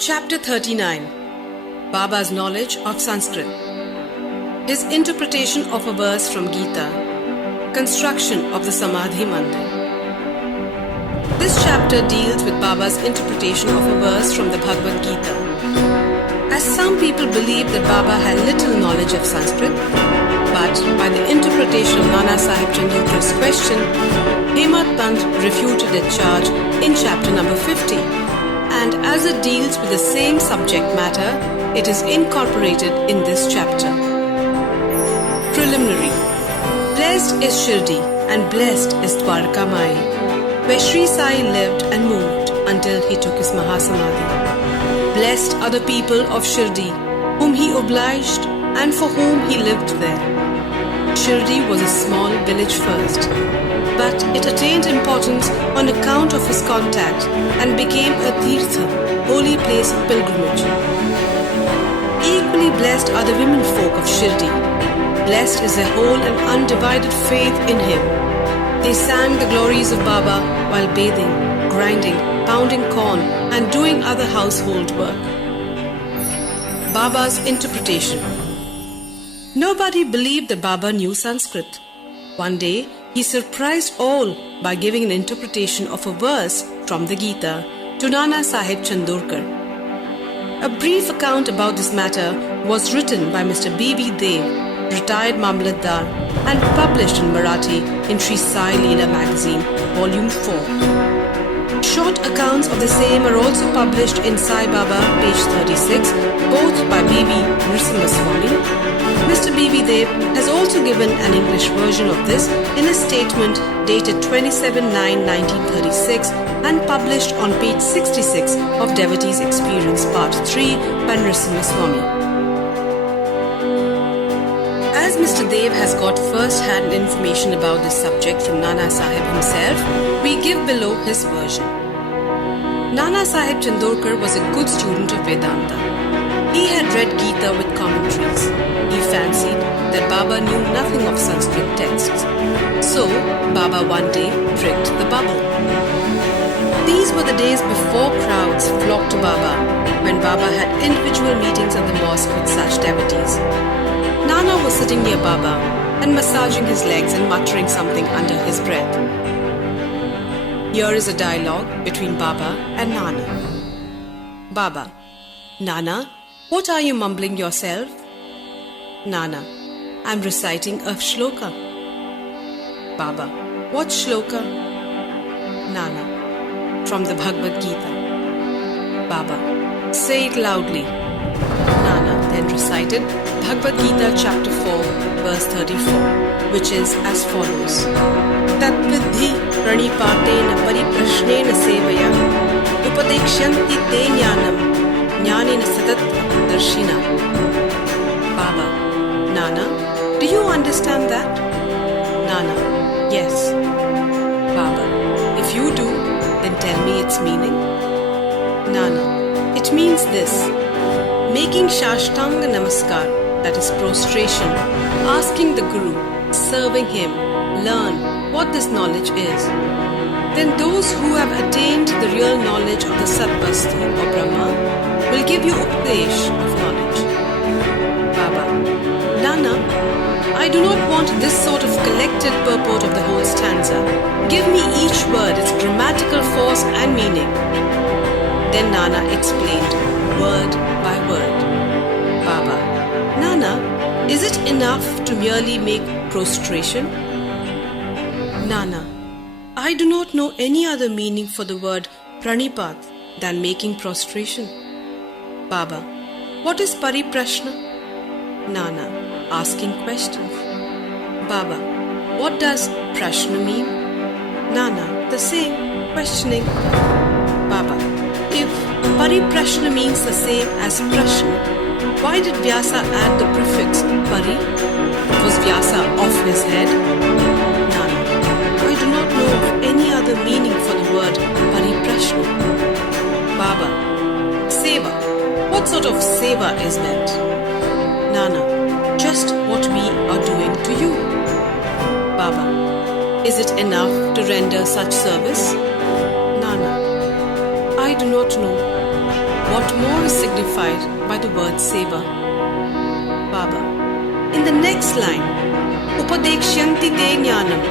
Chapter 39. Baba's knowledge of Sanskrit. His interpretation of a verse from Gita. Construction of the Samadhi Mandir. This chapter deals with Baba's interpretation of a verse from the Bhagavad Gita. As some people believe that Baba had little knowledge of Sanskrit, but by the interpretation of Nana Sahib Chandra's question, Hemant Pant refuted that charge in chapter number 50. And as it deals with the same subject matter, it is incorporated in this chapter. Preliminary. Blessed is Shirdi and blessed is Dwarka Mai, where Sri Sai lived and moved until he took his Mahasamadhi. Blessed are the people of Shirdi, whom he obliged and for whom he lived there. Shirdi was a small village first, but it attained importance on account of his contact and became a tirtha, holy place of pilgrimage. Equally blessed are the women folk of Shirdi. Blessed is their whole and undivided faith in him. They sang the glories of Baba while bathing, grinding, pounding corn and doing other household work. Baba's interpretation. Nobody believed that Baba knew Sanskrit. One day, he surprised all by giving an interpretation of a verse from the Gita to Nana Sahib Chandorkar. A brief account about this matter was written by Mr. B.V. Dev, retired Mamlatdar, and published in Marathi in Sri Sai Leela magazine, volume 4. Short accounts of the same are also published in SaiBaba, page 36, both by B.V. Nrsimhaswamy. Mr. B.V. Dev has also given an English version of this in a statement dated 27/9/1936 and published on page 66 of Devotee's Experience Part 3 by Nrsimhaswamy. As Mr. Dev has got first-hand information about this subject from Nana Sahib himself, we give below his version. Nana Sahib Chandorkar was a good student of Vedanta. He had read Gita with commentaries. He fancied that Baba knew nothing of Sanskrit texts. So, Baba one day pricked the bubble. These were the days before crowds flocked to Baba, when Baba had individual meetings at the mosque with such devotees. Nana was sitting near Baba and massaging his legs and muttering something under his breath. Here is a dialogue between Baba and Nana. Baba: Nana, what are you mumbling yourself? Nana: I'm reciting a shloka. Baba: what shloka? Nana: from the Bhagavad Gita. Baba: say it loudly. Nana then recited Bhagavad Gita chapter 4 verse 34, which is as follows. Tat vidhi pranipatena pariprashnena sevaya upadekshanti te jnanam jnanena sadat darshina. Baba: Nana, do you understand that? Nana: yes. Baba: if you do, then tell me its meaning. Nana: it means this. Making Shashtanga Namaskar, that is prostration, asking the Guru, serving him, learn what this knowledge is. Then those who have attained the real knowledge of the Satvastu or Brahma will give you Upadesh of knowledge. Baba: Nana, I do not want this sort of collected purport of the whole stanza. Give me each word, its grammatical force and meaning. Then Nana explained, word by word. Baba: Nana, is it enough to merely make prostration? Nana: I do not know any other meaning for the word pranipat than making prostration. Baba: what is pariprashna? Nana: asking questions. Baba: what does prashna mean? Nana: the same, questioning. Baba: if pariprashna means the same as prashna, why did Vyasa add the prefix pari? Was Vyasa off his head? Nana: I do not know of any other meaning for the word pariprashna. Baba: seva. What sort of seva is meant? Nana: just what we are doing to you. Baba: is it enough to render such service? Nana: I do not know. what more is signified by the word Seva? Baba. In the next line, Upadekshyanti te jnanam.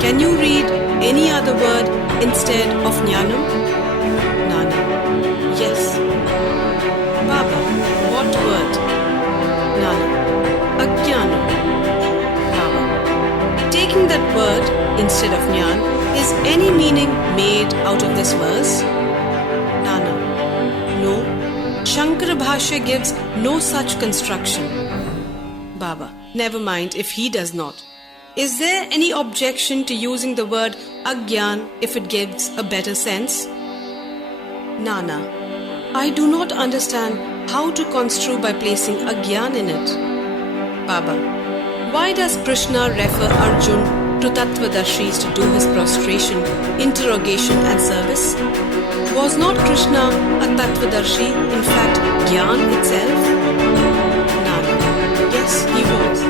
Can you read any other word instead of jnanam? Nana. Yes. Baba. What word? Nana. Ajnanam. Baba. Taking that word instead of jnan, is any meaning made out of this verse? Nana. No. Shankara Bhashya gives no such construction. Baba. Never mind if he does not. Is there any objection to using the word Agyan if it gives a better sense? Nana. I do not understand how to construe by placing Agyan in it. Baba. Why does Krishna refer Arjun to Tattvadarshis to do his prostration, interrogation and service? Was not Krishna a Tattvadarshi, in fact, Gyan itself? Nana. Yes, he was.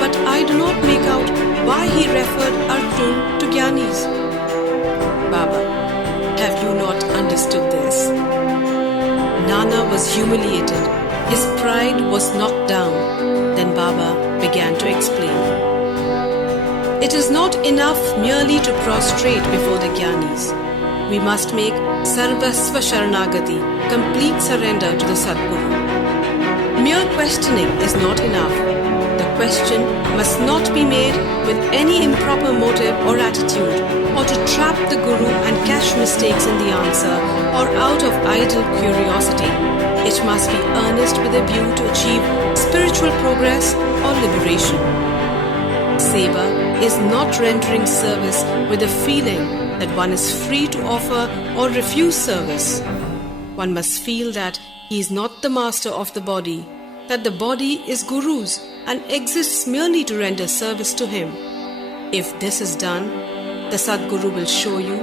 But I do not make out why he referred Arjun to Gyanis. Baba. Have you not understood this? Nana was humiliated. His pride was knocked down. Then Baba began to explain. It is not enough merely to prostrate before the Gyanis. We must make Sarvasva Sharanagati, complete surrender to the Sadguru. Mere questioning is not enough. The question must not be made with any improper motive or attitude, or to trap the Guru and catch mistakes in the answer, or out of idle curiosity. It must be earnest with a view to achieve spiritual progress or liberation. Seva is not rendering service with a feeling that one is free to offer or refuse service. One must feel that he is not the master of the body, that the body is Guru's and exists merely to render service to him. If this is done, the Sadguru will show you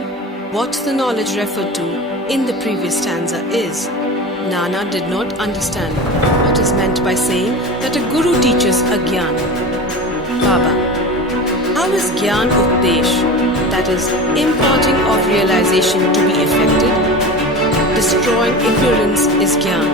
what the knowledge referred to in the previous stanza is. Nana did not understand what is meant by saying that a Guru teaches Agyan. Baba. How is Gyan Updesh, that is, imparting of realization, to be effected? Destroying ignorance is Gyan.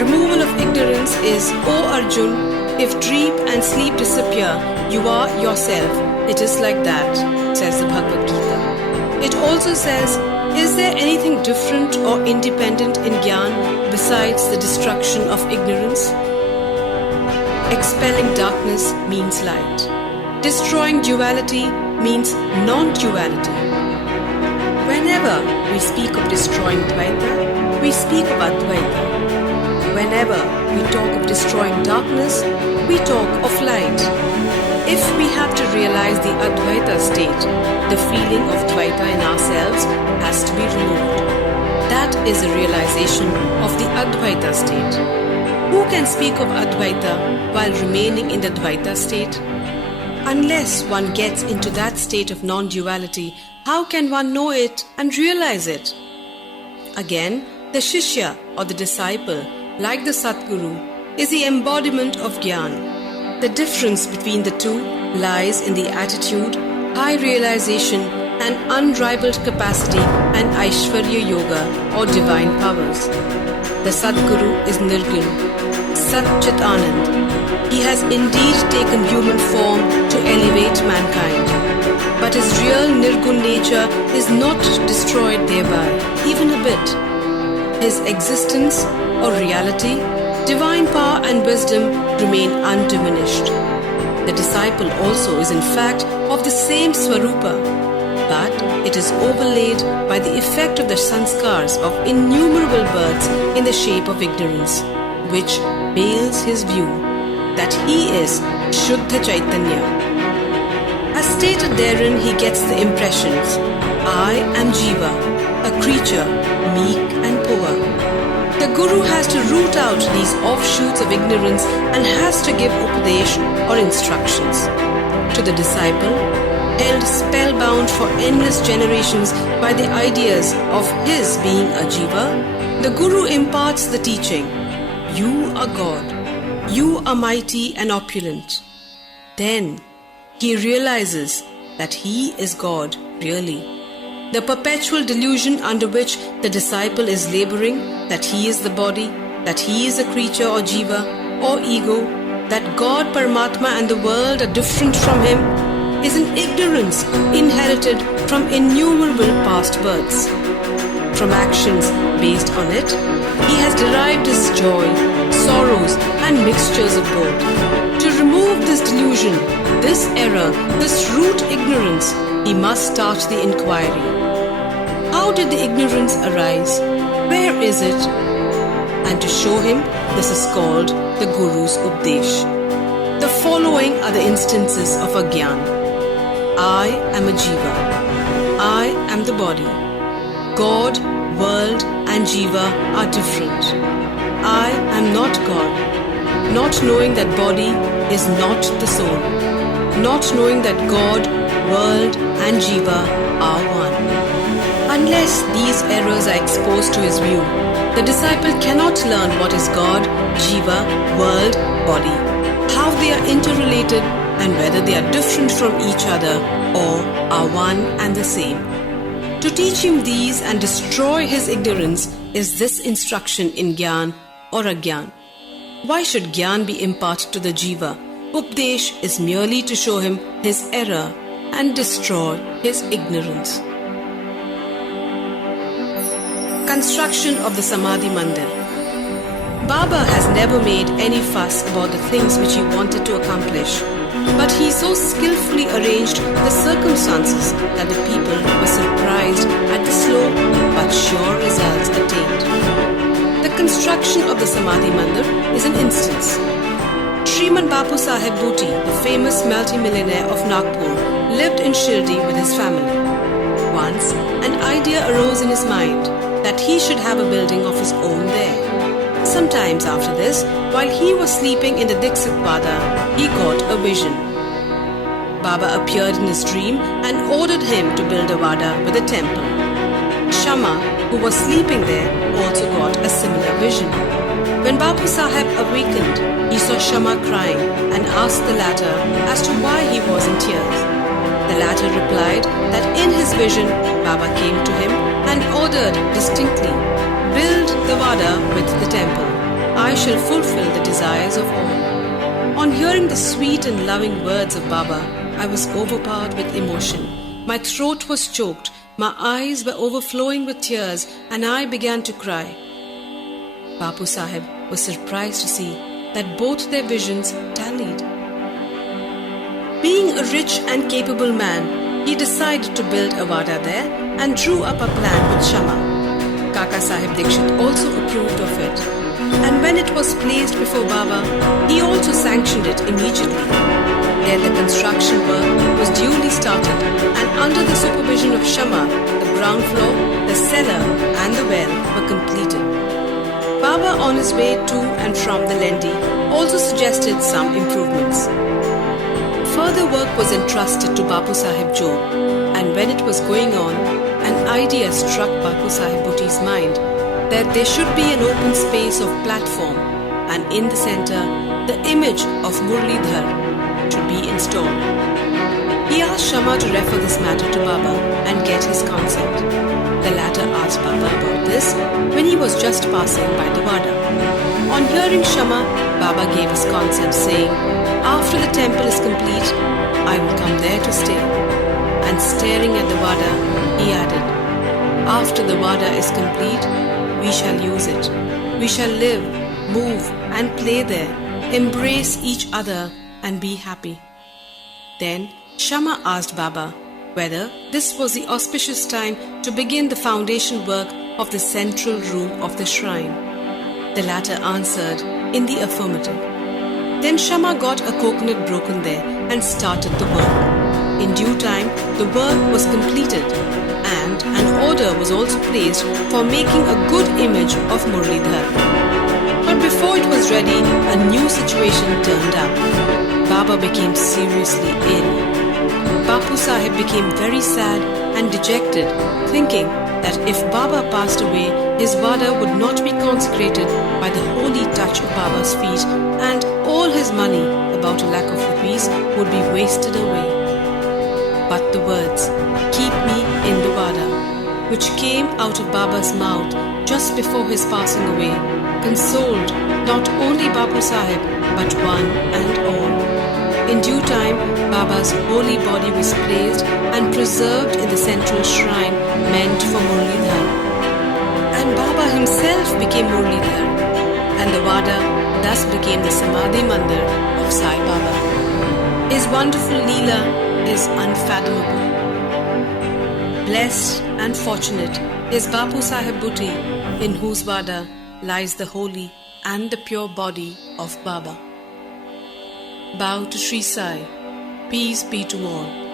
Removal of ignorance is, O Arjun, if dream and sleep disappear, you are yourself. It is like that, says the Bhagavad Gita. It also says, is there anything different or independent in Gyan besides the destruction of ignorance? Expelling darkness means light. Destroying duality means non-duality. Whenever we speak of destroying Dvaita, we speak of Advaita. Whenever we talk of destroying darkness, we talk of light. If we have to realize the Advaita state, the feeling of Dvaita in ourselves has to be removed. That is a realization of the Advaita state. Who can speak of Advaita while remaining in the Dvaita state? Unless one gets into that state of non-duality, how can one know it and realize it? Again, the Shishya or the disciple, like the Satguru, is the embodiment of Gyan. The difference between the two lies in the attitude, high realization and unrivaled capacity and Aishwarya Yoga or divine powers. The Sadguru is Nirgun, Sat-Chit Anand. He has indeed taken human form to elevate mankind. But his real Nirgun nature is not destroyed thereby, even a bit. His existence or reality, divine power and wisdom remain undiminished. The disciple also is in fact of the same Swarupa, but it is overlaid by the effect of the sanskars of innumerable births in the shape of ignorance, which veils his view that he is Shuddha Chaitanya. As stated therein, he gets the impressions, I am Jiva, a creature, meek and poor. The Guru has to root out these offshoots of ignorance and has to give Upadesh or instructions. To the disciple, held spellbound for endless generations by the ideas of his being a Jiva, the Guru imparts the teaching, you are God. You are mighty and opulent. Then he realizes that he is God really. The perpetual delusion under which the disciple is laboring, that he is the body, that he is a creature or jiva or ego, that God, Paramatma and the world are different from him, is an ignorance inherited from innumerable past births. From actions based on it, he has derived his joy, sorrows and mixtures of both. To remove this delusion, this error, this root ignorance, he must start the inquiry. How did the ignorance arise? Where is it? And to show him, this is called the Guru's Updesh. The following are the instances of Agyan. I am a jiva. I am the body. God, world and jiva are different. I am not God. Not knowing that body is not the soul. Not knowing that God, world and jiva are one. Unless these errors are exposed to his view, the disciple cannot learn what is God, jiva, world, body, how they are interrelated and whether they are different from each other or are one and the same. To teach him these and destroy his ignorance is this instruction in Gyan or Agyan. Why should Gyan be imparted to the jiva? Updesh is merely to show him his error and destroy his ignorance. Construction of the Samadhi Mandir. Baba has never made any fuss about the things which he wanted to accomplish, but he so skillfully arranged the circumstances that the people were surprised at the slow but sure results attained. The construction of the Samadhi Mandir is an instance. Shriman Bapu Sahib Bhuti, the famous multi-millionaire of Nagpur, lived in Shirdi with his family. Once, an idea arose in his mind that he should have a building of his own there. Sometimes after this, while he was sleeping in the Dixit Vada, he got a vision. Baba appeared in his dream and ordered him to build a Vada with a temple. Shama, who was sleeping there, also got a similar vision. When Bapu Sahib awakened, he saw Shama crying and asked the latter as to why he was in tears. The latter replied that in his vision, Baba came to him and ordered distinctly, "Build the Vada with the temple. I shall fulfill the desires of all." On hearing the sweet and loving words of Baba, I was overpowered with emotion. My throat was choked, my eyes were overflowing with tears, and I began to cry. Bapu Sahib was surprised to see that both their visions tallied. Being a rich and capable man, he decided to build a Vada there and drew up a plan with Shama. Kaka Sahib Dikshit also approved of it. And when it was placed before Baba, he also sanctioned it immediately. Then the construction work was duly started, and under the supervision of Shama, the ground floor, the cellar and the well were completed. Baba, on his way to and from the Lendi, also suggested some improvements. Further work was entrusted to Bapu Sahib Jog, and when it was going on, an idea struck Bapu Sahib Bhuti's mind that there should be an open space of platform, and in the center, the image of Murlidhar should be installed. He asked Shama to refer this matter to Baba and get his consent. The latter asked Baba about this when he was just passing by the Vada. On hearing Shama, Baba gave his consent, saying, "After the temple is complete, I will come there to stay." And staring at the Vada, he added, "After the Vada is complete, we shall use it. We shall live, move and play there, embrace each other and be happy." Then Shama asked Baba whether this was the auspicious time to begin the foundation work of the central room of the shrine. The latter answered in the affirmative. Then Shama got a coconut broken there and started the work. In due time, the work was completed, and an order was also placed for making a good image of Murlidhar. But before it was ready, a new situation turned up. Baba became seriously ill. Bapu Sahib became very sad and dejected, thinking that if Baba passed away, his Vada would not be consecrated by the holy touch of Baba's feet, and all his money, about 1 lakh of rupees, would be wasted away. But the words, "Keep me in the Vada," which came out of Baba's mouth just before his passing away, consoled not only Bapu Sahib but one and all. In due time, Baba's holy body was placed and preserved in the central shrine meant for Murlidhar. And Baba himself became Murlidhar, and the Wada thus became the Samadhi Mandir of Sai Baba. His wonderful Leela is unfathomable. Blessed and fortunate is Bapu Sahib Bhutti, in whose Wada lies the holy and the pure body of Baba. Bow to Sri Sai. Peace be to all.